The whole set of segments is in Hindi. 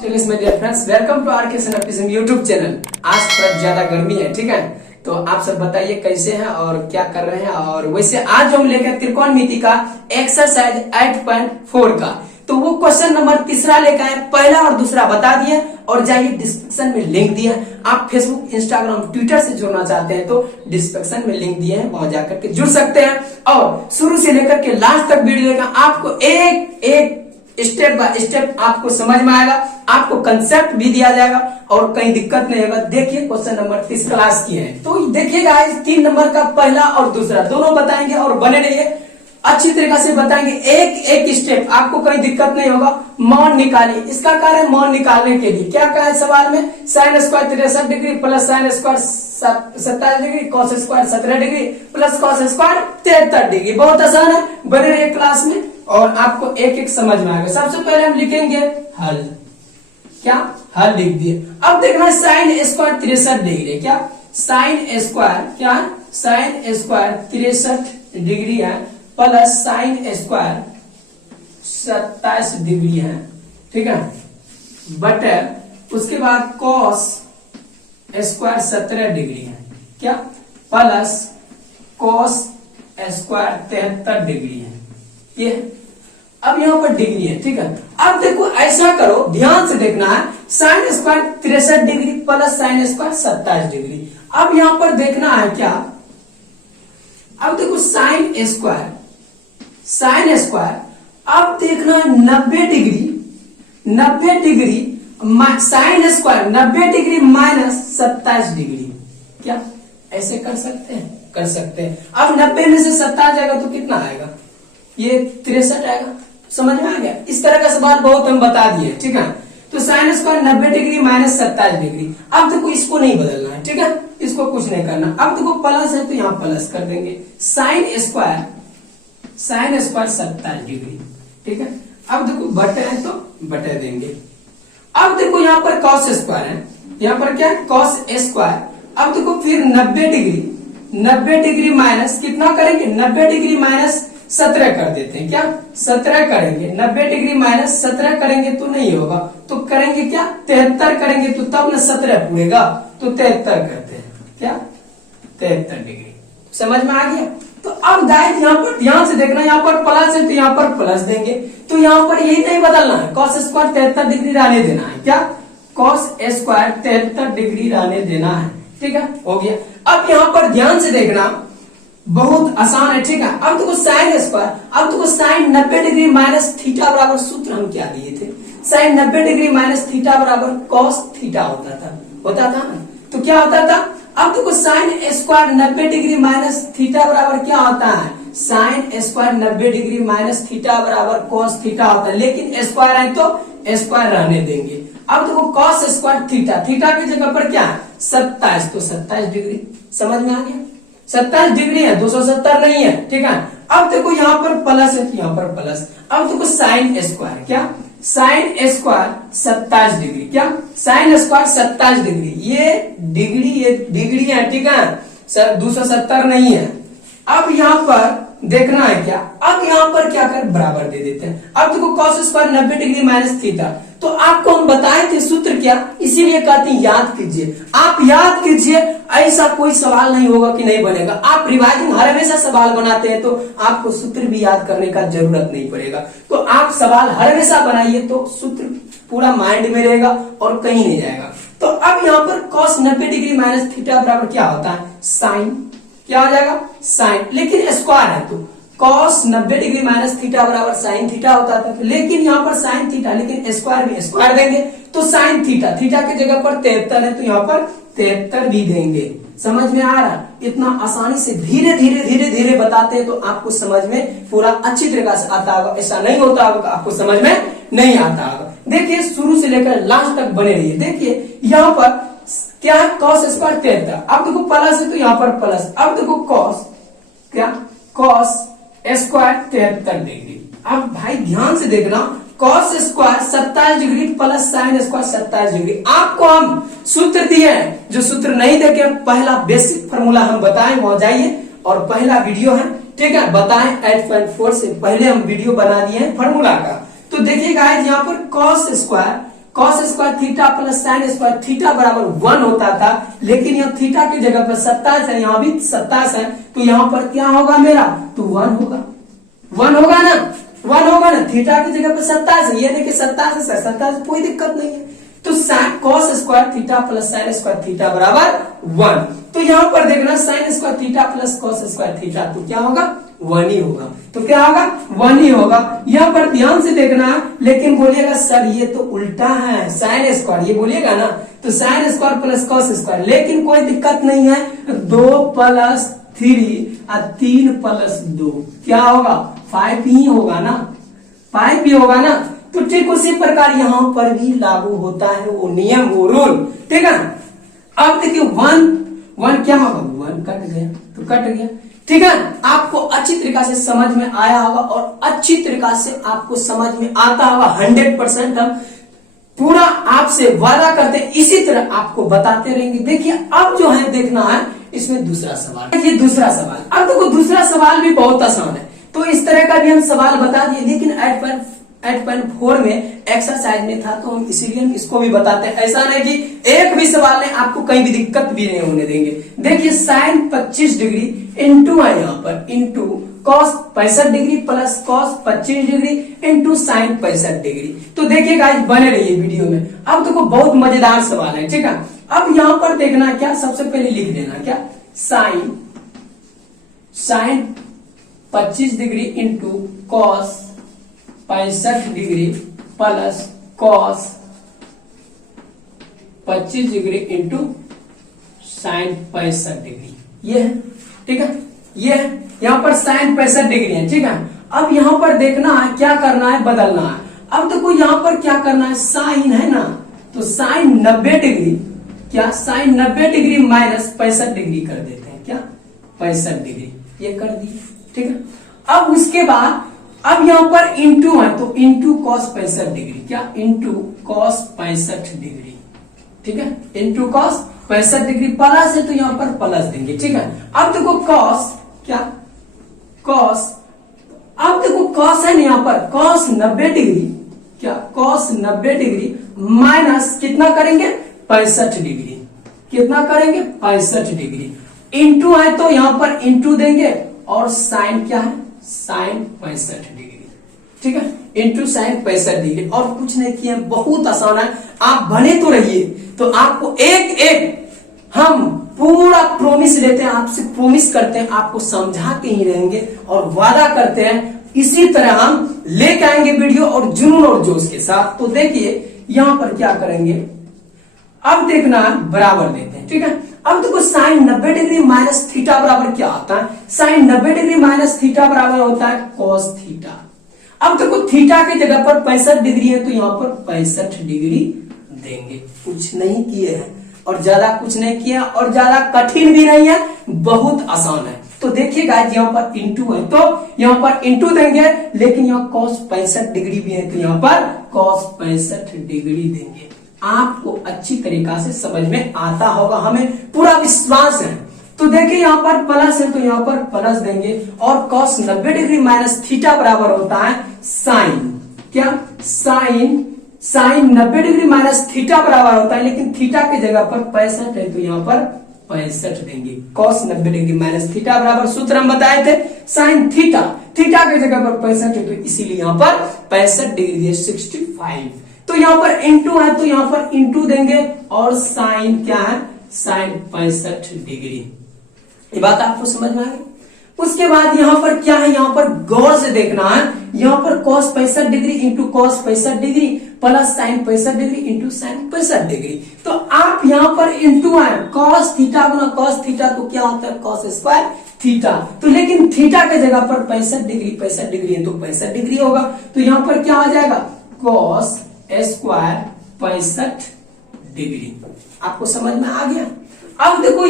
फ्रेंड्स, वेलकम टू आर के सनपिज्म यूट्यूब चैनल। आज थोड़ा ज्यादा गर्मी है, ठीक है, तो आप सब बताइए कैसे हैं और क्या कर रहे हैं। और वैसे आज हम लेकर त्रिकोणमिति का एक्सरसाइज 8.4 का, तो वो क्वेश्चन नंबर तीसरा लेकर आए। पहला और दूसरा बता दिए और जाइए डिस्क्रिप्शन में लिंक दिया। आप फेसबुक, इंस्टाग्राम, ट्विटर से जुड़ना चाहते हैं तो डिस्क्रिप्शन में लिंक दिए हैं, वहां जाकर के जुड़ सकते हैं। और शुरू से लेकर के लास्ट तक वीडियो लेकर आपको एक एक स्टेप बाय स्टेप आपको समझ में आएगा, आपको कंसेप्ट भी दिया जाएगा और कहीं दिक्कत नहीं होगा। देखिए क्वेश्चन नंबर 30 क्लास की है, तो देखिएगा 3 नंबर का पहला और दूसरा दोनों बताएंगे और बने रहिए, अच्छी तरीके से बताएंगे। एक एक स्टेप, आपको कोई दिक्कत नहीं होगा। मान निकालिए, इसका कार्य मान निकालने के लिए क्या कहा है सवाल में, sine square 63 degree plus sine square 27 degree, cos square 17 degree plus cos square 73 degree. बहुत आसान है, बने रहिए क्लास में और आपको एक एक समझ में आएगा। सबसे पहले हम लिखेंगे हल, क्या हल लिख दिए। अब देखना साइन स्क्वायर 63 डिग्री, क्या साइन स्क्वायर, क्या साइन स्क्वायर 63 डिग्री है प्लस साइन स्क्वायर 27 डिग्री है, ठीक है, बट उसके बाद कॉस स्क्वायर 17 डिग्री है, क्या प्लस कॉस स्क्वायर 73 डिग्री है। ये अब यहां पर डिग्री है, ठीक है। अब देखो ऐसा करो, ध्यान से देखना है, sine square 63 degree plus sine square 27 degree. अब यहां पर देखना है क्या, अब देखो साइन स्क्वायर अब देखना है 90 degree sine square 90 degree minus 27 degree, क्या ऐसे कर सकते हैं, कर सकते हैं। अब 90 में से 27 जाएगा तो कितना आएगा, ये 63 आएगा। समझ में आ गया, इस तरह का सवाल बहुत हम बता दिए, ठीक है। तो sine square 90 degree minus 27 degree. अब देखो इसको नहीं बदलना है, ठीक है, इसको कुछ नहीं करना। अब देखो प्लस है तो यहाँ प्लस कर देंगे, साइन स्क्वायर 27 डिग्री, ठीक है। अब देखो बटे है तो बटे देंगे। अब देखो यहाँ पर कॉस स्क्वायर है, यहाँ पर क्या है कॉस स्क्वायर। अब देखो फिर 90 डिग्री माइनस कितना करेंगे, 90 डिग्री माइनस 17 कर देते हैं, क्या 17 करेंगे, 90 डिग्री माइनस 17 करेंगे तो नहीं होगा, तो करेंगे क्या 73 करेंगे तो तब न 17 पूरेगा, तो 73 करते हैं, क्या 73 डिग्री। समझ में आ गया। तो अब गाइस यहाँ पर ध्यान से देखना, यहाँ पर प्लस है तो यहाँ पर प्लस देंगे, तो यहाँ पर यही नहीं बदलना है, कॉस स्क्वायर 73 डिग्री रहने देना है, क्या कॉस स्क्वायर 73 डिग्री रहने देना है, ठीक है, हो गया। अब यहाँ पर ध्यान से देखना, बहुत आसान है, ठीक है। अब देखो साइन स्क्वायर, अब देखो साइन 90 डिग्री माइनस थीटा बराबर, सूत्र हम क्या दिए थे, साइन 90 डिग्री माइनस थीटा बराबर कॉस थीटा होता था ना, तो क्या होता था। अब देखो sine square 90 degree minus theta बराबर क्या होता है, sine square 90 degree minus theta बराबर कॉस थीटा होता है, लेकिन स्क्वायर है तो स्क्वायर रहने देंगे। अब देखो कॉस स्क्वायर थीटा की जगह पर क्या है 27, तो 27 डिग्री। समझ में आ गया, 27 डिग्री है, 270 नहीं है, ठीक है। अब देखो यहाँ पर प्लस है तो यहाँ पर प्लस। अब देखो साइन स्क्वायर, क्या साइन स्क्वायर 27 डिग्री, क्या साइन स्क्वायर 27 डिग्री, ये डिग्री है, ठीक है सर, 270 नहीं है। अब यहाँ पर देखना है क्या, अब यहाँ पर क्या कर बराबर दे देते हैं। अब देखो cos square 90 degree minus theta, तो आपको हम बताए थे सूत्र क्या, इसीलिए कहते हैं याद कीजिए। आप याद कीजिए, ऐसा कोई सवाल नहीं होगा कि नहीं बनेगा। आप रिवाइजिंग हर हमेशा सवाल बनाते हैं तो आपको सूत्र भी याद करने का जरूरत नहीं पड़ेगा। तो आप सवाल हर हमेशा बनाइए तो सूत्र पूरा माइंड में रहेगा और कहीं नहीं जाएगा। तो अब यहाँ पर कॉस 90 डिग्री माइनस थीटा बराबर क्या होता है, साइन, क्या हो जाएगा साइन, लेकिन स्क्वायर है तो कॉस 90 डिग्री माइनस थीटा बराबर साइन थीटा होता था, लेकिन यहाँ पर साइन थीटा, लेकिन स्क्वायर देंगे तो साइन थीटा की जगह पर 73 है तो यहाँ पर 73 भी देंगे। समझ में आ रहा, इतना आसानी से धीरे धीरे बताते हैं तो आपको समझ में पूरा अच्छी तरीके से आता होगा। ऐसा नहीं होता होगा आपको समझ में नहीं आता होगा। देखिए शुरू से लेकर लास्ट तक बने रहिए। देखिए यहाँ पर क्या है कॉस स्क्वायर 73, अब देखो प्लस है तो यहाँ पर प्लस। अब देखो कॉस, क्या कॉस स्क्वायर 73 डिग्री। अब भाई ध्यान से देखना, cos square 27 degree plus sine square 27 degree. आपको हम सूत्र दिए हैं, जो सूत्र नहीं देखे पहला बेसिक फॉर्मूला हम बताएं, वहां जाइए और पहला वीडियो है, ठीक है, बताएं 8.4 से पहले हम वीडियो बना दिए हैं फॉर्मूला का। तो देखिए गाइस यहाँ पर cos square cos square theta plus sine square theta बराबर 1 होता था, लेकिन यहाँ थीटा की जगह पर 27 है, यहाँ भी 27 है, तो यहाँ पर क्या होगा मेरा, तो 1 होगा, 1 होगा ना, 1 होगा ना, थीटा की जगह पर 27 है, ये देखिए 27 है, 27 कोई दिक्कत नहीं है, तो cos square theta plus sine square theta बराबर 1। तो यहाँ पर देखना sine square theta plus cos square theta, तो क्या होगा, 1 ही होगा, तो क्या होगा, 1 ही होगा। यहाँ पर ध्यान से देखना, लेकिन बोलिएगा सर ये तो उल्टा है, साइन स्क्वायर, ये बोलिएगा ना, तो sine square plus cos square, लेकिन कोई दिक्कत नहीं है, 2 प्लस 3 और 3 प्लस 2 क्या होगा, 5 ही होगा ना, 5 ही होगा ना। तो ठीक उसी प्रकार यहाँ पर भी लागू होता है वो नियम, वो रूल, ठीक है। अब देखिए 1 क्या होगा, 1 कट गया, तो कट गया, ठीक है। आपको अच्छी तरीका से समझ में आया होगा और अच्छी तरीका से आपको समझ में आता होगा, 100% हम पूरा आपसे वादा करते हैं, इसी तरह आपको बताते रहेंगे। देखिए अब जो है देखना है इसमें दूसरा सवाल, ये दूसरा सवाल, अब देखो दूसरा सवाल भी बहुत आसान है, तो इस तरह का भी हम सवाल बता दिए, लेकिन 8.4 में एक्सरसाइज में था, तो हम इसीलिए हम इसको भी बताते हैं, ऐसा नहीं कि एक भी सवाल में आपको कहीं भी दिक्कत भी नहीं होने देंगे। देखिए साइन 25 डिग्री इंटू है यहाँ पर, into cos 65 degree plus cos 25 degree into sine 65 degree. तो देखिए गाइस बने रहिए वीडियो में। अब देखो बहुत मजेदार सवाल है, ठीक है। अब यहाँ पर देखना क्या, सबसे पहले लिख देना क्या, sine 25 degree into cos 65 degree plus cos 25 degree into sine 65 degree, ये है, ठीक है, ये है, यहाँ पर साइन 65 डिग्री है, ठीक है। अब यहाँ पर देखना है क्या करना है, बदलना है। अब देखो यहाँ पर क्या करना है, साइन है ना, तो साइन 90 डिग्री, क्या साइन 90 डिग्री माइनस 65 डिग्री कर देते हैं, क्या 65 डिग्री, ये कर दिए, ठीक है। अब उसके बाद अब यहाँ पर इंटू है, तो इंटू कॉस 65 डिग्री, क्या इंटू कॉस 65 डिग्री, ठीक है, इंटू कॉस 65 डिग्री, प्लस है तो यहाँ पर प्लस देंगे, ठीक है। अब देखो कॉस, क्या कॉस, अब देखो कॉस है ना, यहाँ पर कॉस 90 डिग्री, क्या कॉस 90 डिग्री माइनस कितना करेंगे, 65 डिग्री, कितना करेंगे, 65 डिग्री, इंटू है तो यहाँ पर इंटू देंगे, और साइन क्या है, साइन 65 डिग्री, ठीक है, इंटू साइन 65 डिग्री, और कुछ नहीं किया, बहुत आसान है, आप बने तो रहिए। तो आपको एक एक हम पूरा प्रोमिस लेते हैं, आपसे प्रोमिस करते हैं, आपको समझा के ही रहेंगे और वादा करते हैं इसी तरह हम लेके आएंगे वीडियो और जुनून और जोश के साथ। तो देखिए यहां पर क्या करेंगे, अब देखना बराबर देते हैं, ठीक है। अब देखो साइन 90 डिग्री माइनस थीटा बराबर क्या होता है, साइन 90 डिग्री माइनस थीटा बराबर होता है कॉस थीटा। अब देखो थीटा की जगह पर 65 डिग्री है, तो यहाँ पर 65 डिग्री देंगे, कुछ नहीं किए हैं और ज्यादा कुछ नहीं किया और ज्यादा कठिन भी नहीं है, बहुत आसान है। तो देखिए गाइस यहाँ पर इंटू है तो यहाँ पर इंटू देंगे, लेकिन यहाँ cos 65 डिग्री भी है तो यहाँ पर cos 65 डिग्री देंगे। आपको अच्छी तरीका से समझ में आता होगा, हमें पूरा विश्वास है। तो देखिए यहाँ पर प्लस है तो यहाँ पर प्लस देंगे, और cos 90 डिग्री माइनस थीटा बराबर होता है साइन, क्या साइन 90 डिग्री माइनस थीटा बराबर होता है, लेकिन थीटा की जगह पर 65 है तो यहाँ पर 65 देंगे। cos 90 डिग्री माइनस थीटा बराबर सूत्र हम बताए थे साइन थीटा, थीटा की जगह पर 65 है तो इसीलिए यहाँ पर 65 डिग्री दिए 65। तो यहाँ पर इंटू है तो यहाँ पर इंटू देंगे, और साइन क्या है, साइन 65 डिग्री। ये बात आपको समझ में आ गई। उसके बाद यहाँ पर क्या है, यहाँ पर गौर से देखना है, यहाँ पर cos 65 degree into cos 65 degree plus sign 65 degree into sine 65 degree. तो आप यहाँ पर इंटू है cos थीटा गुना cos थीटा, तो क्या होता है cos स्क्वायर थीटा। तो लेकिन थीटा के जगह पर 65 डिग्री है तो 65 डिग्री होगा, तो यहाँ पर क्या हो जाएगा cos स्क्वायर 65 डिग्री। आपको समझ में आ गया। अब देखो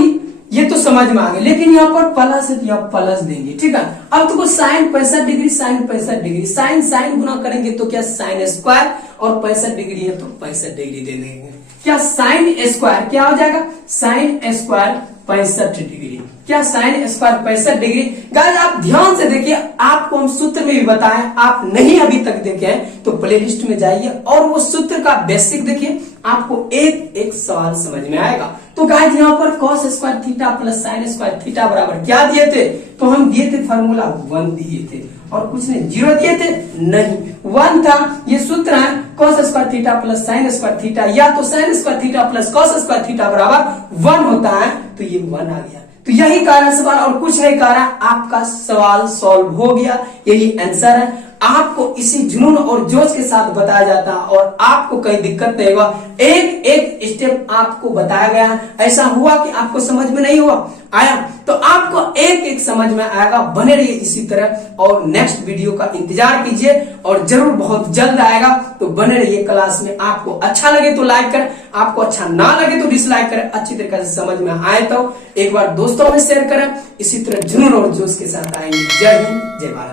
ये तो समझ में आ गया, लेकिन यहाँ पर प्लस है तो यहाँ प्लस देंगे, ठीक है। अब देखो sine 65 degree sine 65 degree, sine गुना करेंगे तो क्या साइन स्क्वायर, और 65 डिग्री है तो 65 डिग्री दे देंगे। क्या साइन स्क्वायर क्या हो जाएगा, साइन स्क्वायर 65 डिग्री। क्या साइन स्क्वायर 65 डिग्री? गाइस आप ध्यान से देखिए, आपको हम सूत्र में भी बताएं, आप नहीं अभी तक देखे हैं तो प्लेलिस्ट में जाइए और वो सूत्र का बेसिक देखिए, आपको एक एक सवाल समझ में आएगा। तो गाइस यहाँ पर cos square theta plus sine square theta बराबर क्या दिए थे? तो हम दिए थे फार्मूला 1 दिए थे और कुछ नहीं, 0 दिए थे नहीं, 1 था। ये सूत्र है cos square theta plus sine square theta, या तो sine square theta plus cos square theta बराबर 1 होता है, तो ये 1 आ गया। तो यही कारण सवाल और कुछ नहीं कारण, आपका सवाल सॉल्व हो गया, यही आंसर है। आपको इसी जुनून और जोश के साथ बताया जाता है और आपको कोई दिक्कत नहीं होगा, एक एक स्टेप आपको बताया गया। ऐसा हुआ कि आपको समझ में नहीं हुआ आया तो आपको एक एक समझ में आएगा। बने रहिए इसी तरह और नेक्स्ट वीडियो का इंतजार कीजिए और जरूर बहुत जल्द आएगा। तो बने रहिए क्लास में। आपको अच्छा लगे तो लाइक करें, आपको अच्छा ना लगे तो डिसलाइक करें। अच्छी तरीके से समझ में आए तो एक बार दोस्तों में शेयर करें। इसी तरह जुनून और जोश के साथ आएंगे। जय हिंद, जय भारत।